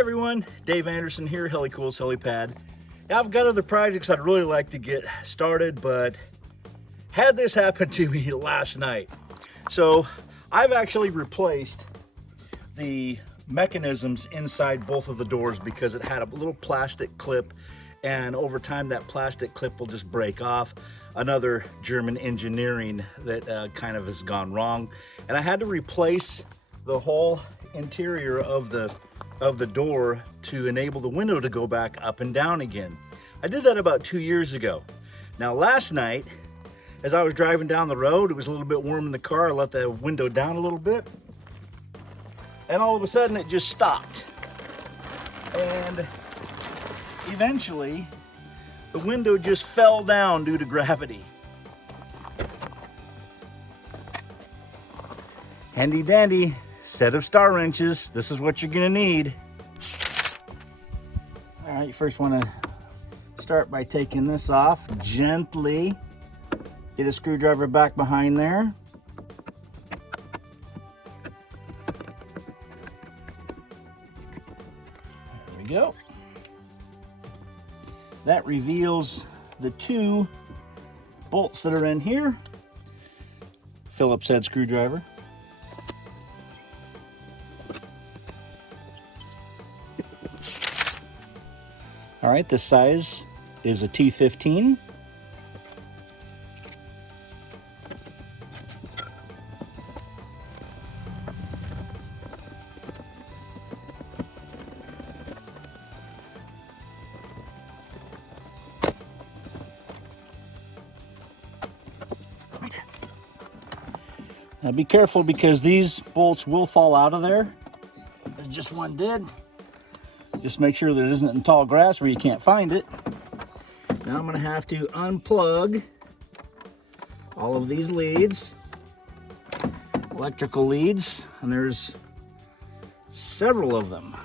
everyone, Dave Anderson here, Helicool's Helipad. Now, I've got other projects I'd really like to get started, but had this happen to me last night. So I've actually replaced the mechanisms inside both of the doors because it had a little plastic clip, and over time that plastic clip will just break off. Another German engineering that kind of has gone wrong, and I had to replace the whole interior of the door to enable the window to go back up and down again. I did that about 2 years ago. Now last night, as I was driving down the road, it was a little bit warm in the car. I let the window down a little bit, and all of a sudden it just stopped. And eventually, the window just fell down due to gravity. Handy dandy set of star wrenches. This is what you're gonna need. All right, you first wanna start by taking this off gently. Get a screwdriver back behind there. There we go. That reveals the two bolts that are in here. Phillips head screwdriver. All right, this size is a T15. Now be careful because these bolts will fall out of there. There's just one did. Just make sure that it isn't in tall grass where you can't find it. Now I'm gonna have to unplug all of these leads, electrical leads, and there's several of them.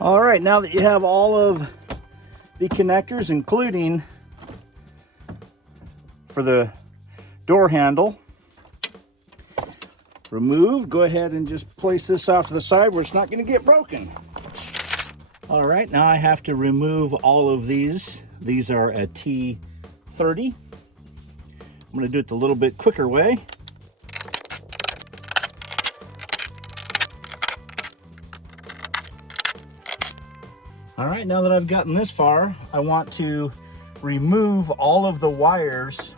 All right, now that you have all of the connectors, including for the door handle removed, go ahead and just place this off to the side where it's not going to get broken. All right, now I have to remove all of these. These are a T30. I'm going to do it the little bit quicker way. All right, now that I've gotten this far, I want to remove all of the wires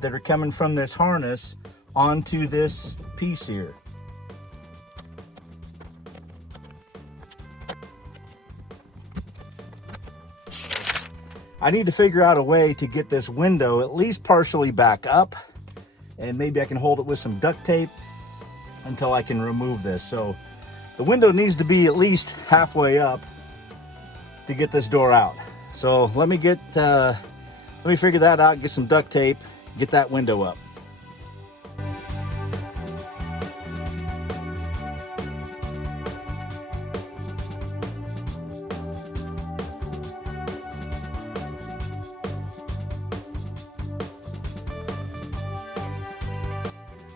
that are coming from this harness onto this piece here. I need to figure out a way to get this window at least partially back up, and maybe I can hold it with some duct tape until I can remove this. So the window needs to be at least halfway up to get this door out. So let me figure that out, get some duct tape, get that window up.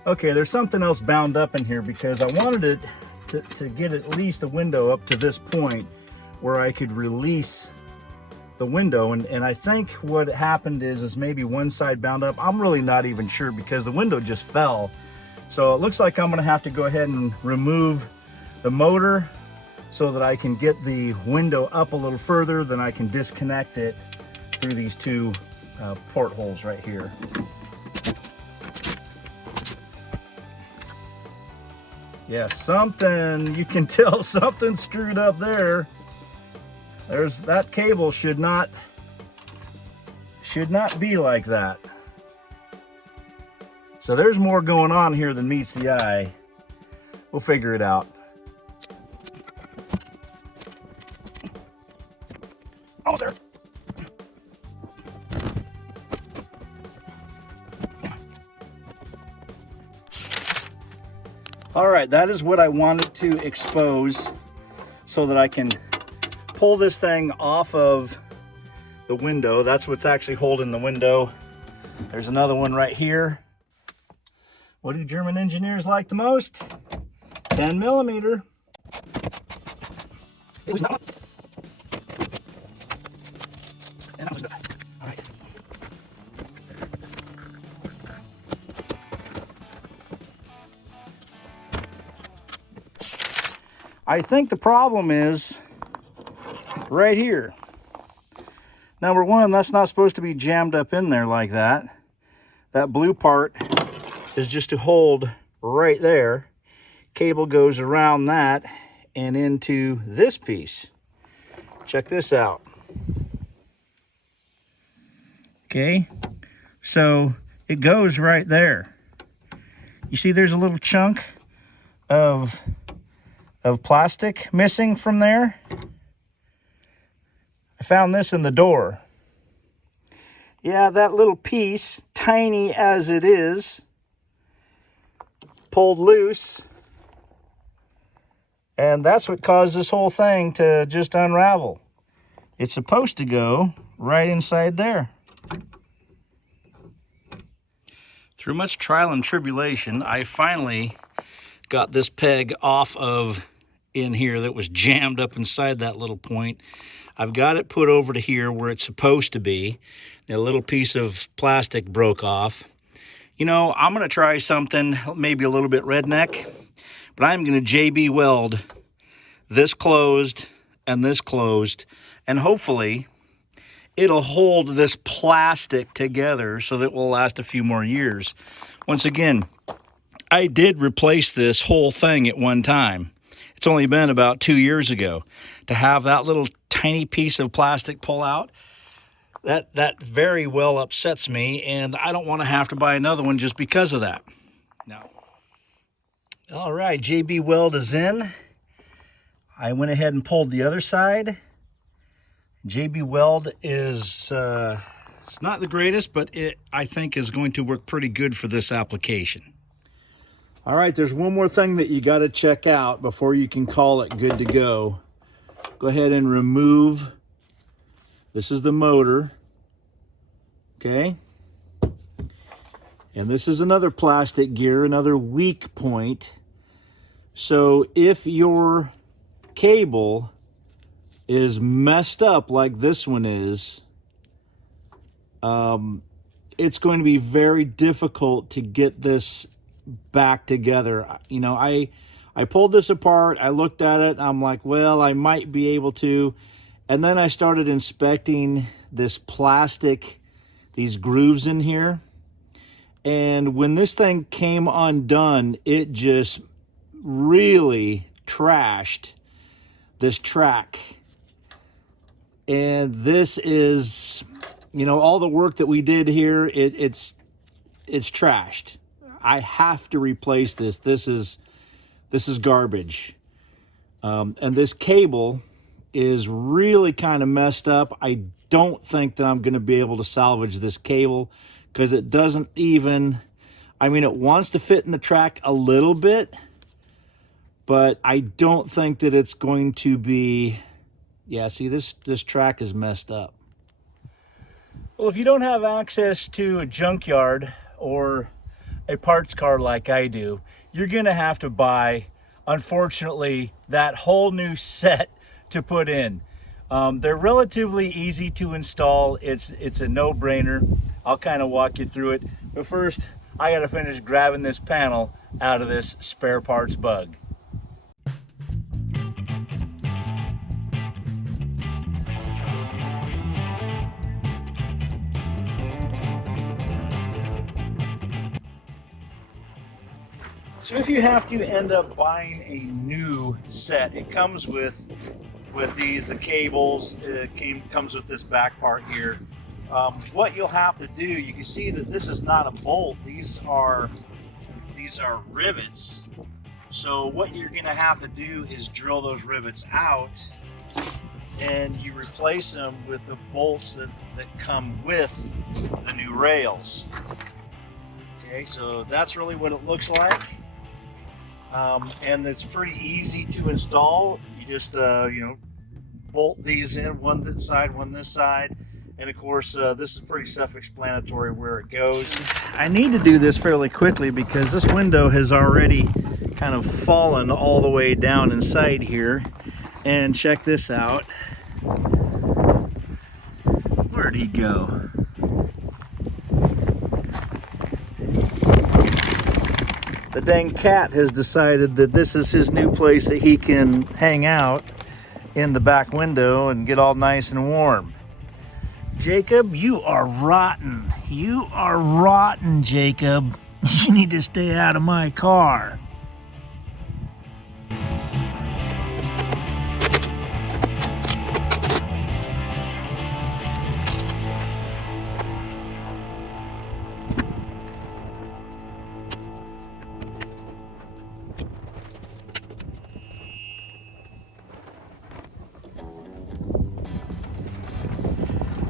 Okay, there's something else bound up in here because I wanted it to get at least the window up to this point where I could release the window, and I think what happened is maybe one side bound up. I'm really not even sure because the window just fell. So it looks like I'm gonna have to go ahead and remove the motor so that I can get the window up a little further, then I can disconnect it through these two portholes right here. Yeah, you can tell something screwed up there. That cable should not be like that. So there's more going on here than meets the eye. We'll figure it out. Oh, there. All right, that is what I wanted to expose so that I can pull this thing off of the window. That's what's actually holding the window. There's another one right here. What do German engineers like the most? 10 millimeter. It was not. And that was good. All right. I think the problem is right here. Number one, that's not supposed to be jammed up in there like that. That blue part is just to hold right there. Cable goes around that and into this piece. Check this out. Okay, so it goes right there. You see there's a little chunk of plastic missing from there. I found this in the door. Yeah, that little piece, tiny as it is, pulled loose, and that's what caused this whole thing to just unravel. It's supposed to go right inside there. Through much trial and tribulation, I finally got this peg off of in here that was jammed up inside that little point. I've got it put over to here where it's supposed to be. A little piece of plastic broke off. You know, I'm going to try something maybe a little bit redneck, but I'm going to JB weld this closed and this closed, and hopefully it'll hold this plastic together so that it will last a few more years. Once again, I did replace this whole thing at one time. It's only been about 2 years ago. To have that little tiny piece of plastic pull out, that very well upsets me, and I don't want to have to buy another one just because of that. No. All right, JB weld is in. I went ahead and pulled the other side. JB weld is it's not the greatest, but it, I think, is going to work pretty good for this application. All right, there's one more thing that you got to check out before you can call it good to go. Go ahead and remove, this is the motor, okay? And this is another plastic gear, another weak point. So if your cable is messed up like this one is, it's going to be very difficult to get this back together. You know, I pulled this apart, I looked at it, I'm like, well, I might be able to. And then I started inspecting this plastic, these grooves in here. And when this thing came undone, it just really trashed this track. And this is, you know, all the work that we did here, it's trashed. I have to replace this. This is garbage. And this cable is really kind of messed up. I don't think that I'm going to be able to salvage this cable because it doesn't even, I mean, it wants to fit in the track a little bit, but I don't think that it's going to be, yeah, see, this track is messed up. Well, if you don't have access to a junkyard or a parts car like I do, you're gonna have to buy, unfortunately, that whole new set to put in. They're relatively easy to install. It's a no-brainer. I'll kind of walk you through it. But first, I gotta finish grabbing this panel out of this spare parts bug. So if you have to end up buying a new set, it comes with these, the cables, comes with this back part here. What you'll have to do, you can see that this is not a bolt, these are rivets. So what you're gonna have to do is drill those rivets out and you replace them with the bolts that come with the new rails. Okay, so that's really what it looks like. And it's pretty easy to install. You just, you know, bolt these in, one this side, one this side, And of course, this is pretty self-explanatory where it goes. I need to do this fairly quickly because this window has already kind of fallen all the way down inside here. And check this out. Where'd he go? The dang cat has decided that this is his new place that he can hang out in the back window and get all nice and warm. Jacob, you are rotten. You are rotten, Jacob. You need to stay out of my car.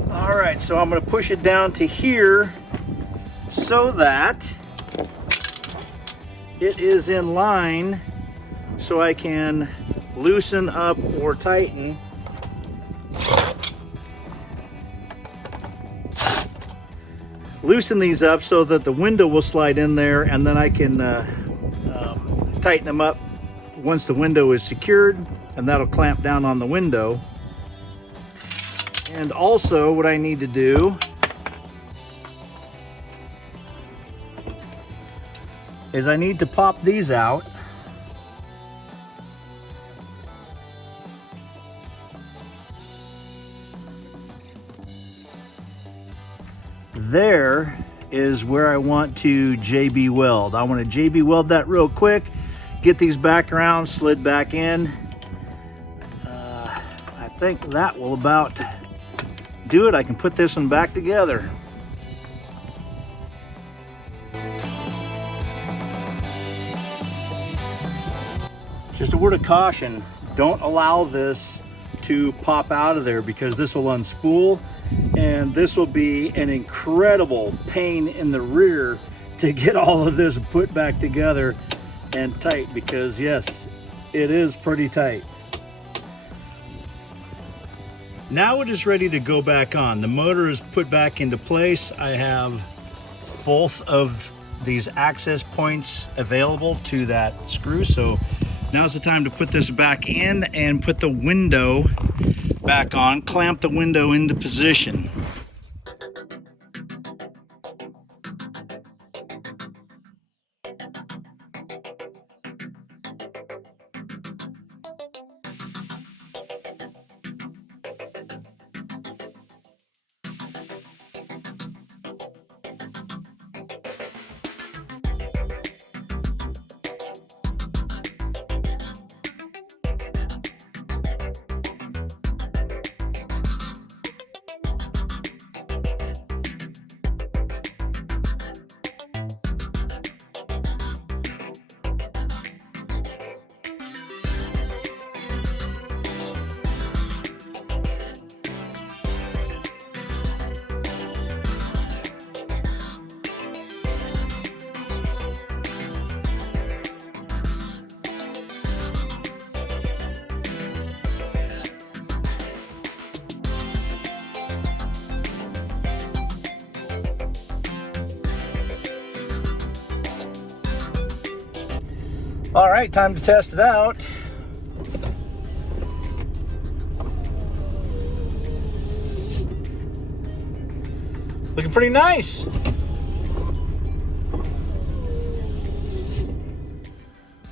All right, so I'm going to push it down to here so that it is in line so I can loosen up or tighten. Loosen these up so that the window will slide in there, and then I can tighten them up once the window is secured, and that'll clamp down on the window. And also what I need to do is I need to pop these out. There is where I want to JB weld. I want to JB weld that real quick, get these back around, slid back in. I think that will about do it. I can put this one back together. Just a word of caution, don't allow this to pop out of there because this will unspool, and this will be an incredible pain in the rear to get all of this put back together and tight, because yes, it is pretty tight. Now it is ready to go back on. The motor is put back into place. I have both of these access points available to that screw, so now's the time to put this back in and put the window back on, clamp the window into position. All right, time to test it out. Looking pretty nice.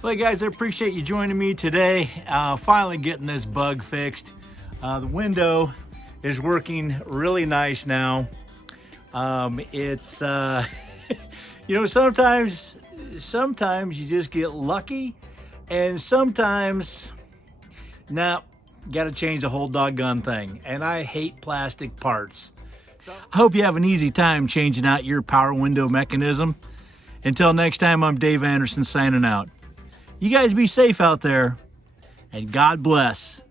Well, hey guys, I appreciate you joining me today. Finally getting this bug fixed. The window is working really nice now. It's, you know, sometimes you just get lucky, and sometimes, nah, gotta change the whole doggone thing. And I hate plastic parts. I hope you have an easy time changing out your power window mechanism. Until next time, I'm Dave Anderson signing out. You guys be safe out there, and God bless.